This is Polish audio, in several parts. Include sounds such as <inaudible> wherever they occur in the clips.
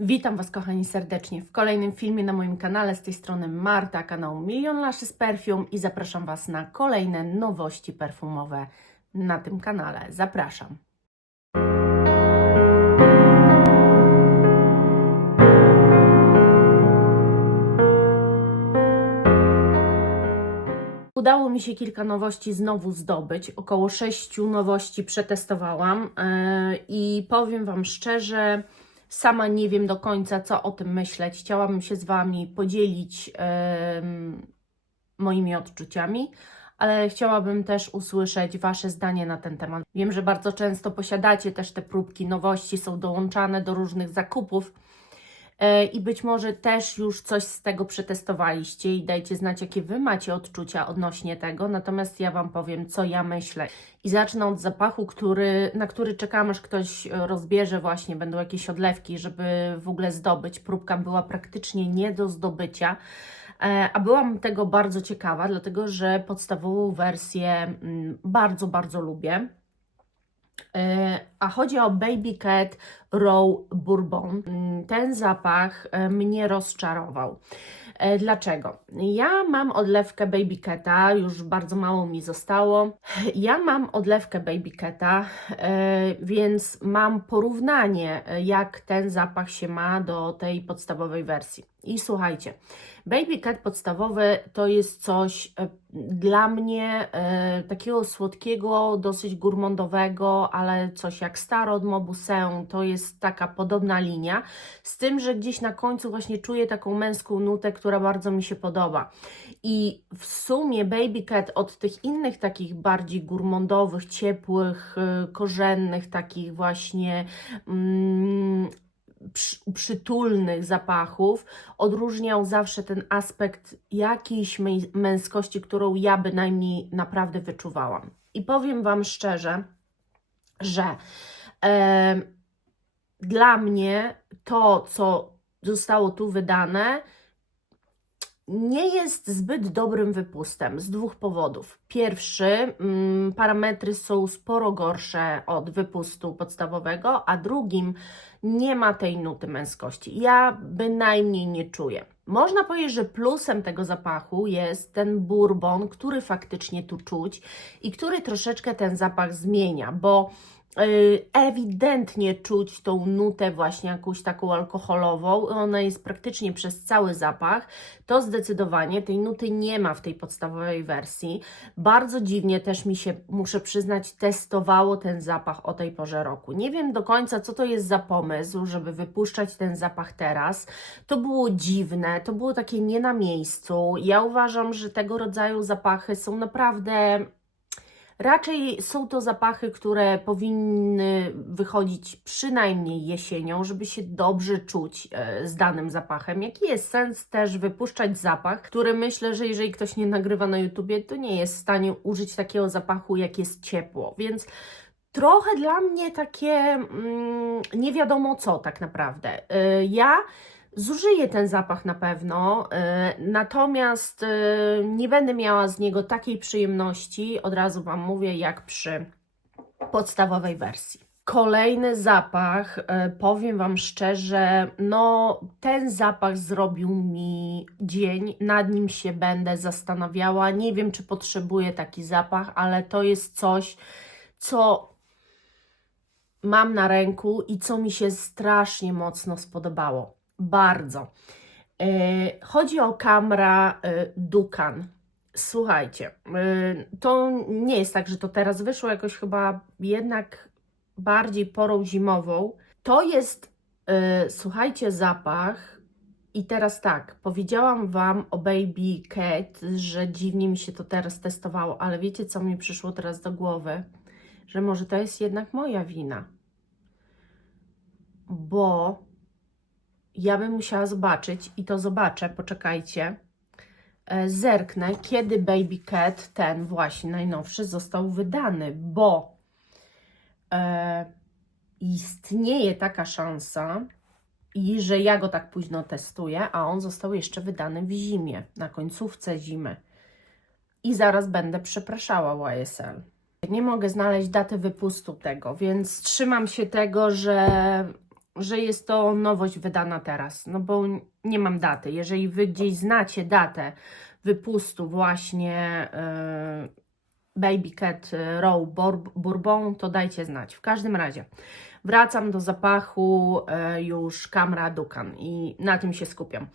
Witam Was kochani serdecznie w kolejnym filmie na moim kanale. Z tej strony Marta, kanału Milion Lashes Perfume i zapraszam Was na kolejne nowości perfumowe na tym kanale. Zapraszam. Udało mi się kilka nowości znowu zdobyć. Około sześciu nowości przetestowałam yy, i powiem Wam szczerze, sama nie wiem do końca, co o tym myśleć. Chciałabym się z Wami podzielić moimi odczuciami, ale chciałabym też usłyszeć Wasze zdanie na ten temat. Wiem, że bardzo często posiadacie też te próbki nowości, są dołączane do różnych zakupów. E, I być może też już coś z tego przetestowaliście i dajcie znać, jakie Wy macie odczucia odnośnie tego. Natomiast ja Wam powiem, co ja myślę. I zacznę od zapachu, który, na który czekam, aż ktoś rozbierze właśnie, będą jakieś odlewki, żeby w ogóle zdobyć. Próbka była praktycznie nie do zdobycia. E, A byłam tego bardzo ciekawa, dlatego że podstawową wersję mm, bardzo, bardzo lubię. E, A chodzi o Baby Cat Raw Bourbon. Mm, Ten zapach e, mnie rozczarował. E, Dlaczego? Ja mam odlewkę Baby Cata, już bardzo mało mi zostało. Ja mam odlewkę Baby Cata, więc mam porównanie, jak ten zapach się ma do tej podstawowej wersji. I słuchajcie, Baby Cat podstawowy to jest coś e, dla mnie e, takiego słodkiego, dosyć gourmandowego, ale coś jak Star od Mobusę, to jest taka podobna linia, z tym, że gdzieś na końcu właśnie czuję taką męską nutę, która bardzo mi się podoba. I w sumie Baby Cat od tych innych takich bardziej gourmandowych, ciepłych, e, korzennych, takich właśnie mm, przytulnych zapachów odróżniał zawsze ten aspekt jakiejś mę- męskości, którą ja bynajmniej naprawdę wyczuwałam. I powiem Wam szczerze, że e, dla mnie to, co zostało tu wydane, nie jest zbyt dobrym wypustem z dwóch powodów. Pierwszy, mm, parametry są sporo gorsze od wypustu podstawowego, a drugim, nie ma tej nuty męskości. Ja bynajmniej nie czuję. Można powiedzieć, że plusem tego zapachu jest ten bourbon, który faktycznie tu czuć i który troszeczkę ten zapach zmienia, bo ewidentnie czuć tą nutę właśnie jakąś taką alkoholową. Ona jest praktycznie przez cały zapach. To zdecydowanie tej nuty nie ma w tej podstawowej wersji. Bardzo dziwnie też mi się, muszę przyznać, testowało ten zapach o tej porze roku. Nie wiem do końca, co to jest za pomysł, żeby wypuszczać ten zapach teraz. To było dziwne, to było takie nie na miejscu. Ja uważam, że tego rodzaju zapachy są naprawdę Raczej są to zapachy, które powinny wychodzić przynajmniej jesienią, żeby się dobrze czuć e, z danym zapachem. Jaki jest sens też wypuszczać zapach, który myślę, że jeżeli ktoś nie nagrywa na YouTubie, to nie jest w stanie użyć takiego zapachu, jak jest ciepło. Więc trochę dla mnie takie mm, nie wiadomo co tak naprawdę. E, ja Zużyję ten zapach na pewno, e, natomiast e, nie będę miała z niego takiej przyjemności, od razu Wam mówię, jak przy podstawowej wersji. Kolejny zapach, e, powiem Wam szczerze, no ten zapach zrobił mi dzień, nad nim się będę zastanawiała. Nie wiem, czy potrzebuję taki zapach, ale to jest coś, co mam na ręku i co mi się strasznie mocno spodobało. Bardzo. E, Chodzi o kamera e, Dukan. Słuchajcie, e, to nie jest tak, że to teraz wyszło jakoś chyba jednak bardziej porą zimową. To jest, słuchajcie, zapach. I teraz tak, powiedziałam Wam o Baby Cat, że dziwnie mi się to teraz testowało, ale wiecie, co mi przyszło teraz do głowy? Że może to jest jednak moja wina. Bo ja bym musiała zobaczyć i to zobaczę, poczekajcie. E, Zerknę, kiedy Baby Cat, ten właśnie najnowszy, został wydany, bo e, istnieje taka szansa, i że ja go tak późno testuję, a on został jeszcze wydany w zimie, na końcówce zimy. I zaraz będę przepraszała YSL. Nie mogę znaleźć daty wypustu tego, więc trzymam się tego, że że jest to nowość wydana teraz, no bo nie mam daty. Jeżeli Wy gdzieś znacie datę wypustu właśnie yy, Baby Cat Row Bor- Bourbon, to dajcie znać. W każdym razie wracam do zapachu e, już Kamra Dukan i na tym się skupiam.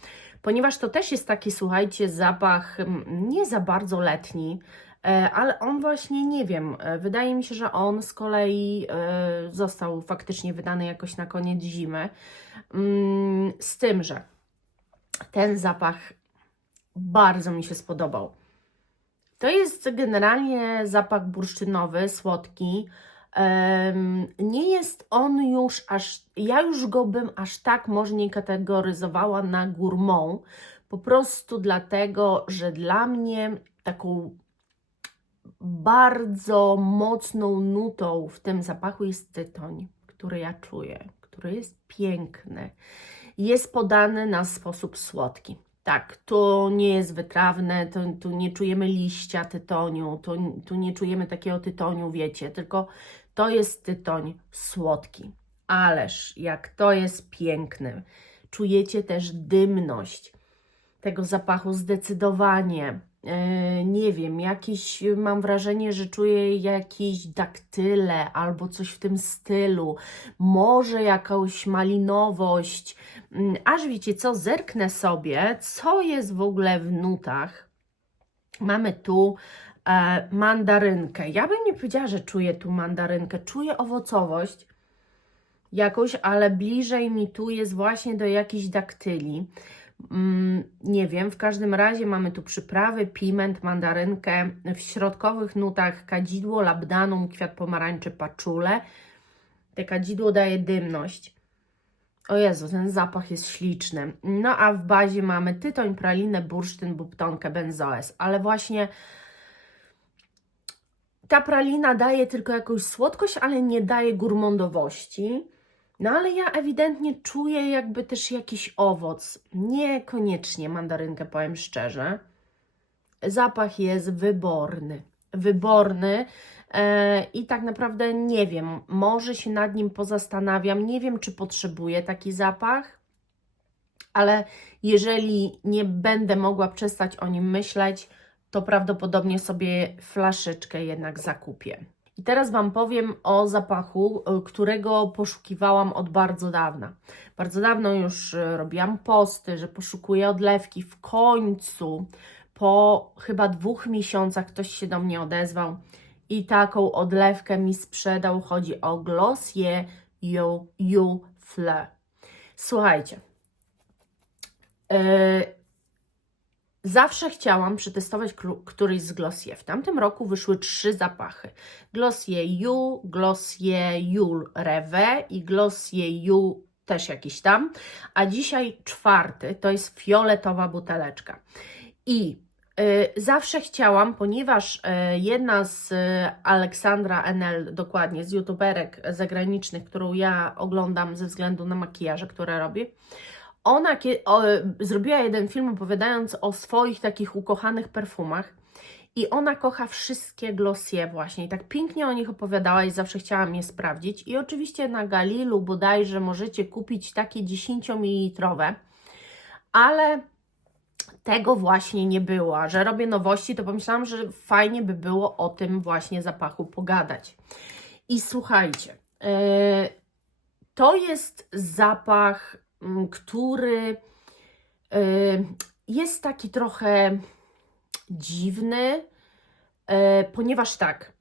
Ponieważ to też jest taki, słuchajcie, zapach mm, nie za bardzo letni, e, ale on właśnie, nie wiem, e, wydaje mi się, że on z kolei e, został faktycznie wydany jakoś na koniec zimy. Mm, Z tym, że ten zapach bardzo mi się spodobał. To jest generalnie zapach bursztynowy, słodki. Nie jest on już aż, ja już go bym aż tak może nie kategoryzowała na gourmand, po prostu dlatego, że dla mnie taką bardzo mocną nutą w tym zapachu jest tytoń, który ja czuję, który jest piękny. Jest podany na sposób słodki. Tak, to nie jest wytrawne, to, tu nie czujemy liścia tytoniu, to, tu nie czujemy takiego tytoniu, wiecie, tylko to jest tytoń słodki. Ależ jak to jest piękny. Czujecie też dymność tego zapachu zdecydowanie. E, nie wiem, jakieś mam wrażenie, że czuję jakieś daktyle albo coś w tym stylu. Może jakąś malinowość. Mm, Aż wiecie co, zerknę sobie, co jest w ogóle w nutach. Mamy tu e, mandarynkę. Ja bym nie powiedziała, że czuję tu mandarynkę. Czuję owocowość jakoś, ale bliżej mi tu jest właśnie do jakichś daktyli. Mm, nie wiem, w każdym razie mamy tu przyprawy, piment, mandarynkę, w środkowych nutach kadzidło, labdanum, kwiat pomarańczy, paczule. Te kadzidło daje dymność. O Jezu, ten zapach jest śliczny. No a w bazie mamy tytoń, pralinę, bursztyn, bubtonkę, benzoes. Ale właśnie ta pralina daje tylko jakąś słodkość, ale nie daje gurmondowości. No ale ja ewidentnie czuję jakby też jakiś owoc. Niekoniecznie mandarynkę, powiem szczerze. Zapach jest wyborny. Wyborny. E, I tak naprawdę nie wiem, może się nad nim pozastanawiam. Nie wiem, czy potrzebuję taki zapach, ale jeżeli nie będę mogła przestać o nim myśleć, to prawdopodobnie sobie flaszeczkę jednak zakupię. I teraz Wam powiem o zapachu, y, którego poszukiwałam od bardzo dawna. Bardzo dawno już y, robiłam posty, że poszukuję odlewki. W końcu, po chyba dwóch miesiącach, ktoś się do mnie odezwał i taką odlewkę mi sprzedał. Chodzi o Glossier You, you. Słuchajcie. Yy, Zawsze chciałam przetestować któryś z Glossier. W tamtym roku wyszły trzy zapachy. Glossier You, Glossier You Reve i Glossier You też jakiś tam. A dzisiaj czwarty, to jest fioletowa buteleczka. I y, zawsze chciałam, ponieważ y, jedna z y, Aleksandra NL, dokładnie z youtuberek zagranicznych, którą ja oglądam ze względu na makijaże, które robi, ona o, zrobiła jeden film opowiadając o swoich takich ukochanych perfumach i ona kocha wszystkie Glossier właśnie. I tak pięknie o nich opowiadała i zawsze chciałam je sprawdzić. I oczywiście na Galilu bodajże możecie kupić takie 10 ml, ale tego właśnie nie było, że robię nowości, to pomyślałam, że fajnie by było o tym właśnie zapachu pogadać. I słuchajcie, yy, to jest zapach, który yy, jest taki trochę dziwny, yy, ponieważ tak,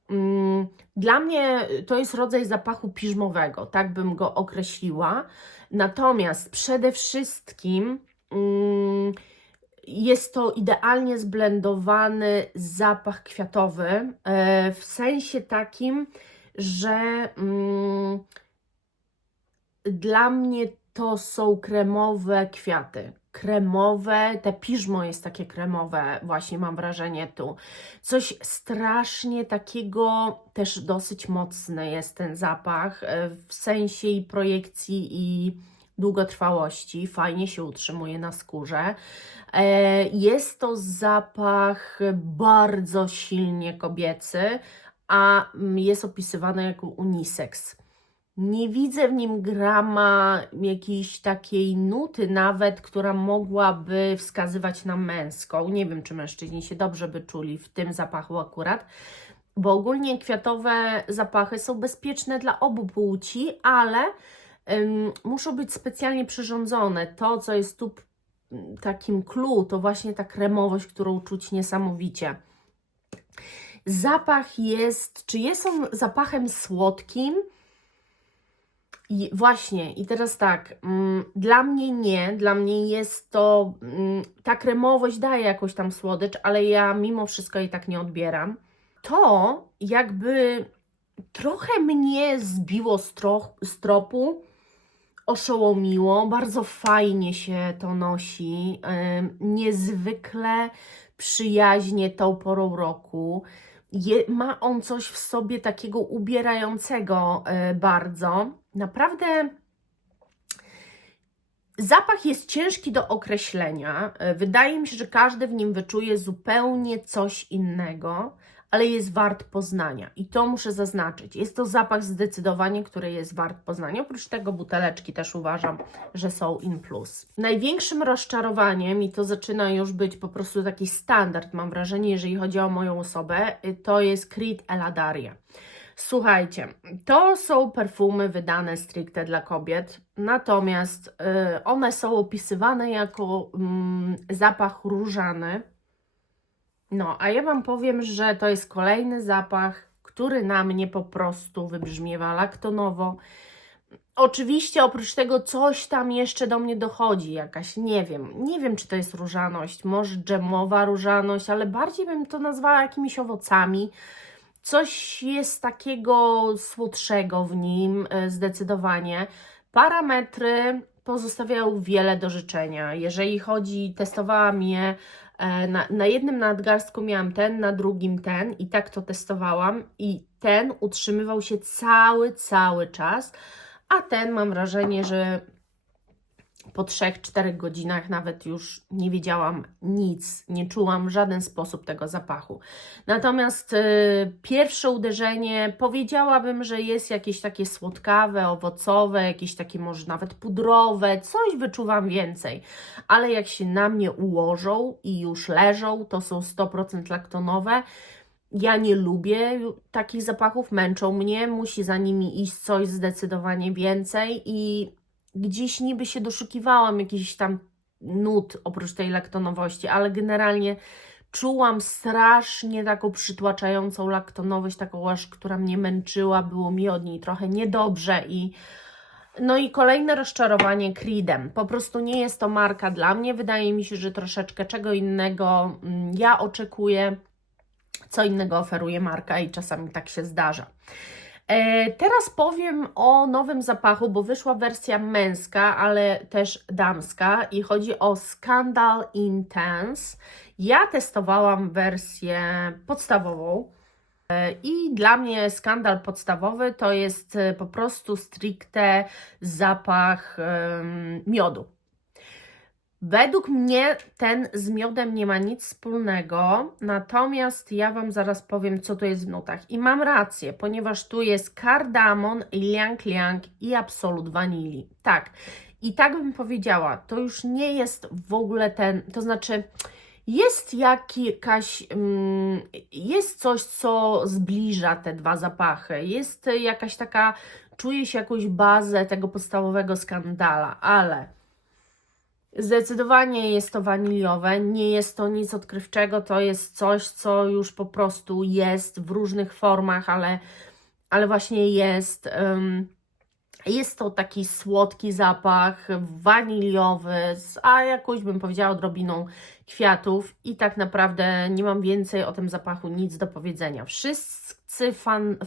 dla mnie to jest rodzaj zapachu piżmowego, tak bym go określiła. Natomiast przede wszystkim mm, jest to idealnie zblendowany zapach kwiatowy, e, w sensie takim, że mm, dla mnie to są kremowe kwiaty. Kremowe, te piżmo jest takie kremowe, właśnie mam wrażenie tu. Coś strasznie takiego, też dosyć mocny jest ten zapach, e, w sensie i projekcji i długotrwałości. Fajnie się utrzymuje na skórze. E, Jest to zapach bardzo silnie kobiecy, a mm, jest opisywany jako unisex. Nie widzę w nim grama jakiejś takiej nuty nawet, która mogłaby wskazywać na męską. Nie wiem, czy mężczyźni się dobrze by czuli w tym zapachu akurat, bo ogólnie kwiatowe zapachy są bezpieczne dla obu płci, ale ym, muszą być specjalnie przyrządzone. To, co jest tu mm, takim clue, to właśnie ta kremowość, którą czuć niesamowicie. Zapach jest, czy jest on zapachem słodkim? I właśnie, i teraz tak, mm, dla mnie nie, dla mnie jest to, mm, ta kremowość daje jakąś tam słodycz, ale ja mimo wszystko jej tak nie odbieram. To jakby trochę mnie zbiło z, tro- z tropu, oszołomiło, bardzo fajnie się to nosi, niezwykle przyjaźnie tą porą roku. Je, ma on coś w sobie takiego ubierającego y, bardzo. Naprawdę zapach jest ciężki do określenia. Y, Wydaje mi się, że każdy w nim wyczuje zupełnie coś innego, ale jest wart poznania. I to muszę zaznaczyć. Jest to zapach zdecydowanie, który jest wart poznania. Oprócz tego buteleczki też uważam, że są in plus. Największym rozczarowaniem, i to zaczyna już być po prostu taki standard, mam wrażenie, jeżeli chodzi o moją osobę, y, to jest Creed Eladaria. Słuchajcie, to są perfumy wydane stricte dla kobiet, natomiast y, one są opisywane jako mm, zapach różany. No, a ja Wam powiem, że to jest kolejny zapach, który na mnie po prostu wybrzmiewa laktonowo. Oczywiście oprócz tego coś tam jeszcze do mnie dochodzi, jakaś, nie wiem, nie wiem czy to jest różaność, może dżemowa różaność, ale bardziej bym to nazwała jakimiś owocami. Coś jest takiego słodszego w nim, e, zdecydowanie. Parametry pozostawiają wiele do życzenia. Jeżeli chodzi, testowałam je e, na, na jednym nadgarstku miałam ten, na drugim ten i tak to testowałam i ten utrzymywał się cały, cały czas, a ten mam wrażenie, że po 3-4 godzinach nawet już nie wiedziałam nic, nie czułam w żaden sposób tego zapachu. Natomiast y, pierwsze uderzenie powiedziałabym, że jest jakieś takie słodkawe, owocowe, jakieś takie może nawet pudrowe, coś wyczuwam więcej, ale jak się na mnie ułożą i już leżą, to są 100% laktonowe. Ja nie lubię takich zapachów, męczą mnie, musi za nimi iść coś zdecydowanie więcej i gdzieś niby się doszukiwałam jakichś tam nut oprócz tej laktonowości, ale generalnie czułam strasznie taką przytłaczającą laktonowość, taką aż, która mnie męczyła, było mi od niej trochę niedobrze i no i kolejne rozczarowanie Creedem. Po prostu nie jest to marka dla mnie. Wydaje mi się, że troszeczkę czego innego mm, ja oczekuję, co innego oferuje marka i czasami tak się zdarza. E, Teraz powiem o nowym zapachu, bo wyszła wersja męska, ale też damska i chodzi o Scandal Intense. Ja testowałam wersję podstawową e, i dla mnie skandal podstawowy to jest e, po prostu stricte zapach miodu. Według mnie ten z miodem nie ma nic wspólnego, natomiast ja Wam zaraz powiem, co to jest w nutach. I mam rację, ponieważ tu jest kardamon, liang liang i absolut wanilii. Tak, i tak bym powiedziała, to już nie jest w ogóle ten, to znaczy jest jakaś, mm, jest coś, co zbliża te dwa zapachy, jest jakaś taka, czuje się jakąś bazę tego podstawowego skandala, ale Zdecydowanie jest to waniliowe, nie jest to nic odkrywczego, to jest coś, co już po prostu jest w różnych formach, ale, ale właśnie jest. Jest to taki słodki zapach, waniliowy, a jakąś bym powiedziała odrobiną kwiatów i tak naprawdę nie mam więcej o tym zapachu nic do powiedzenia. Wszyscy fan,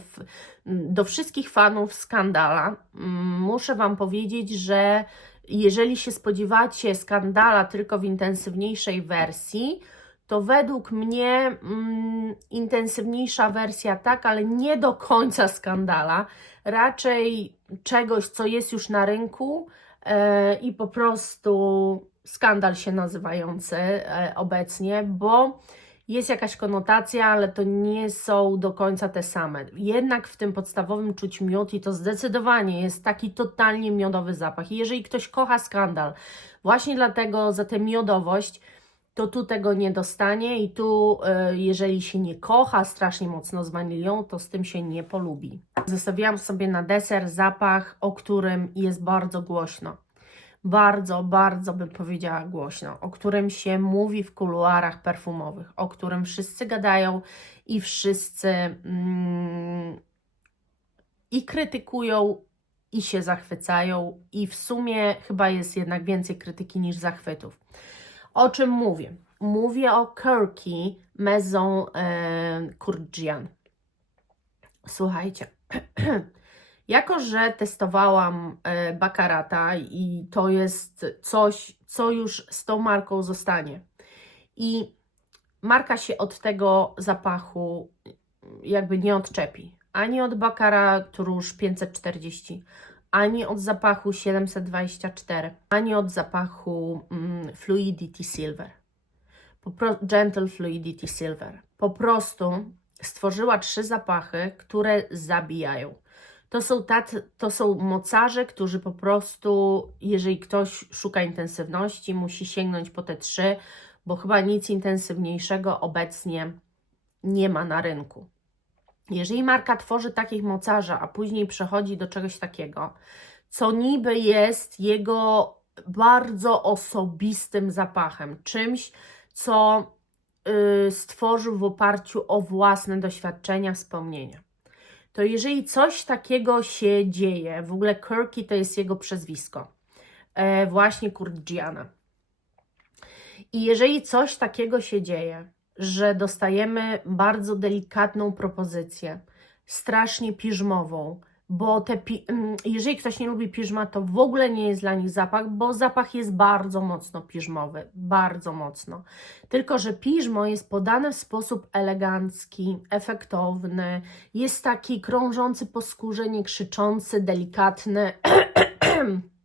do wszystkich fanów Skandala mm, muszę Wam powiedzieć, że jeżeli się spodziewacie skandala tylko w intensywniejszej wersji, to według mnie mm, intensywniejsza wersja tak, ale nie do końca skandala, raczej czegoś, co jest już na rynku e, i po prostu skandal się nazywający e, obecnie, bo jest jakaś konotacja, ale to nie są do końca te same. Jednak w tym podstawowym czuć miód i to zdecydowanie jest taki totalnie miodowy zapach. I jeżeli ktoś kocha skandal, właśnie dlatego za tę miodowość, to tu tego nie dostanie i tu, y, jeżeli się nie kocha strasznie mocno z wanilią, to z tym się nie polubi. Zostawiłam sobie na deser zapach, o którym jest bardzo głośno. Bardzo, bardzo bym powiedziała głośno, o którym się mówi w kuluarach perfumowych, o którym wszyscy gadają i wszyscy mm, i krytykują, i się zachwycają, i w sumie chyba jest jednak więcej krytyki niż zachwytów. O czym mówię? Mówię o Kirky Maison e, Courgian. Słuchajcie, <clears throat> jako że testowałam e, Baccarata i to jest coś, co już z tą marką zostanie. I marka się od tego zapachu jakby nie odczepi. Ani od Baccarat Rouge 540, ani od zapachu 724, ani od zapachu mm, Fluidity Silver. Gentle Fluidity Silver. Po prostu stworzyła trzy zapachy, które zabijają. To są, tacy, to są mocarze, którzy po prostu, jeżeli ktoś szuka intensywności, musi sięgnąć po te trzy, bo chyba nic intensywniejszego obecnie nie ma na rynku. Jeżeli marka tworzy takich mocarza, a później przechodzi do czegoś takiego, co niby jest jego bardzo osobistym zapachem, czymś, co y, stworzył w oparciu o własne doświadczenia, wspomnienia. To jeżeli coś takiego się dzieje, w ogóle Kirky to jest jego przezwisko, e, właśnie Kurdziana. I jeżeli coś takiego się dzieje, że dostajemy bardzo delikatną propozycję, strasznie piżmową, bo te mm, jeżeli ktoś nie lubi piżma, to w ogóle nie jest dla nich zapach, bo zapach jest bardzo mocno piżmowy, bardzo mocno. Tylko, że piżmo jest podane w sposób elegancki, efektowny, jest taki krążący po skórze, nie krzyczący, delikatny. <clears throat>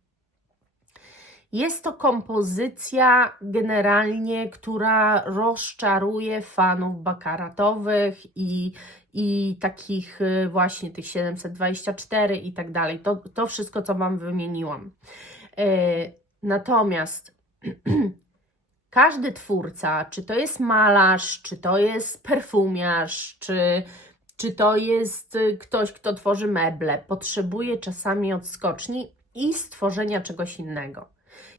Jest to kompozycja generalnie, która rozczaruje fanów bakaratowych i, i takich y, właśnie tych 724 i tak dalej. To, to wszystko, co Wam wymieniłam. E, natomiast <clears throat> każdy twórca, czy to jest malarz, czy to jest perfumiarz, czy, czy to jest y, ktoś, kto tworzy meble, potrzebuje czasami odskoczni i stworzenia czegoś innego.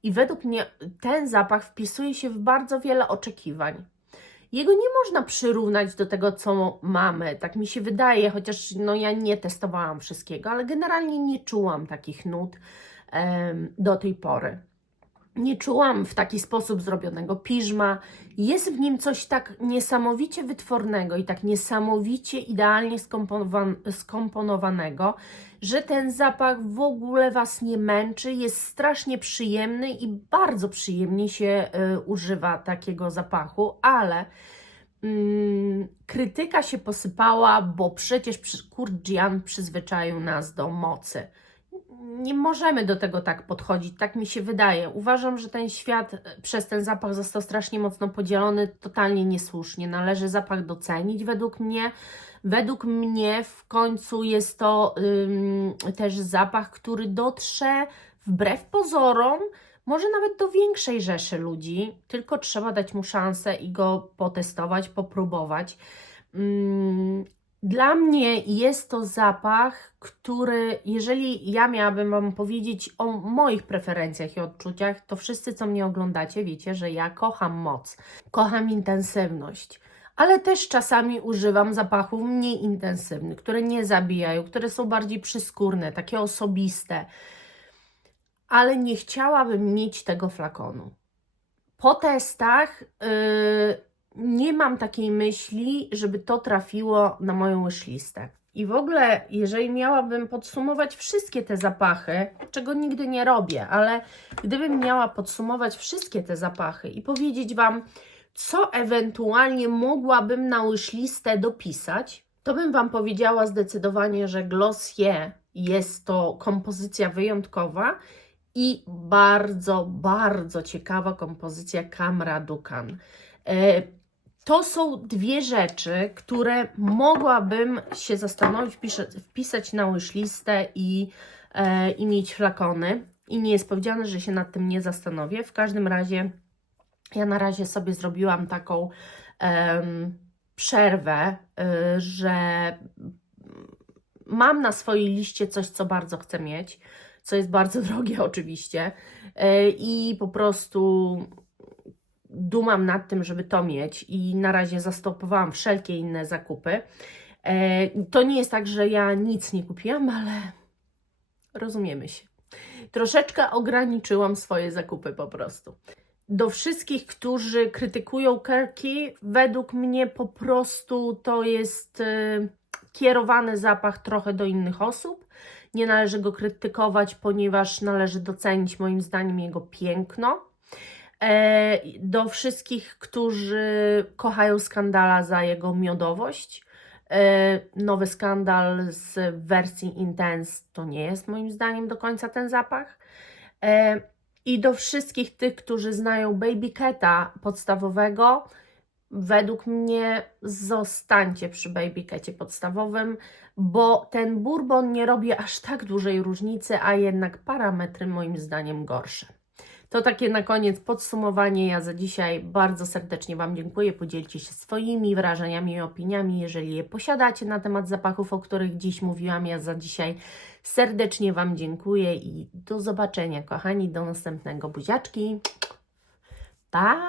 I według mnie ten zapach wpisuje się w bardzo wiele oczekiwań. Jego nie można przyrównać do tego, co mamy. Tak mi się wydaje, chociaż no, ja nie testowałam wszystkiego, ale generalnie nie czułam takich nut em, do tej pory. Nie czułam w taki sposób zrobionego piżma. Jest w nim coś tak niesamowicie wytwornego i tak niesamowicie idealnie skomponowan- skomponowanego, że ten zapach w ogóle Was nie męczy, jest strasznie przyjemny i bardzo przyjemnie się y, używa takiego zapachu, ale mm, krytyka się posypała, bo przecież przy, Kurdzian przyzwyczaił nas do mocy nie możemy do tego tak podchodzić, tak mi się wydaje. Uważam, że ten świat e, przez ten zapach został strasznie mocno podzielony, totalnie niesłusznie. Należy zapach docenić według mnie. Według mnie w końcu jest to ym, też zapach, który dotrze wbrew pozorom, może nawet do większej rzeszy ludzi, tylko trzeba dać mu szansę i go potestować, popróbować. Ym, dla mnie jest to zapach, który, jeżeli ja miałabym Wam powiedzieć o moich preferencjach i odczuciach, to wszyscy, co mnie oglądacie, wiecie, że ja kocham moc, kocham intensywność, ale też czasami używam zapachów mniej intensywnych, które nie zabijają, które są bardziej przyskórne, takie osobiste, ale nie chciałabym mieć tego flakonu. Po testach. Yy, nie mam takiej myśli, żeby to trafiło na moją wishlistę. I w ogóle, jeżeli miałabym podsumować wszystkie te zapachy, czego nigdy nie robię, ale gdybym miała podsumować wszystkie te zapachy i powiedzieć Wam, co ewentualnie mogłabym na wishlistę dopisać, to bym Wam powiedziała zdecydowanie, że Glossier jest to kompozycja wyjątkowa i bardzo, bardzo ciekawa kompozycja Camra Ducan. To są dwie rzeczy, które mogłabym się zastanowić, wpisać na wishlistę i, e, i mieć flakony. I nie jest powiedziane, że się nad tym nie zastanowię. W każdym razie ja na razie sobie zrobiłam taką przerwę, y, że mam na swojej liście coś, co bardzo chcę mieć, co jest bardzo <laughs> drogie oczywiście y, i po prostu dumam nad tym, żeby to mieć i na razie zastopowałam wszelkie inne zakupy. E, To nie jest tak, że ja nic nie kupiłam, ale rozumiemy się. Troszeczkę ograniczyłam swoje zakupy po prostu. Do wszystkich, którzy krytykują Kerki, według mnie po prostu to jest y, kierowany zapach trochę do innych osób. Nie należy go krytykować, ponieważ należy docenić moim zdaniem jego piękno. E, do wszystkich, którzy kochają skandala za jego miodowość. E, nowy skandal z wersji Intense to nie jest moim zdaniem do końca ten zapach. E, I do wszystkich tych, którzy znają Baby Cata podstawowego, według mnie zostańcie przy Baby Cacie podstawowym, bo ten bourbon nie robi aż tak dużej różnicy, a jednak parametry moim zdaniem gorsze. To takie na koniec podsumowanie. Ja za dzisiaj bardzo serdecznie Wam dziękuję. Podzielcie się swoimi wrażeniami i opiniami, jeżeli je posiadacie na temat zapachów, o których dziś mówiłam. Ja za dzisiaj serdecznie Wam dziękuję i do zobaczenia, kochani. Do następnego buziaczki. Pa!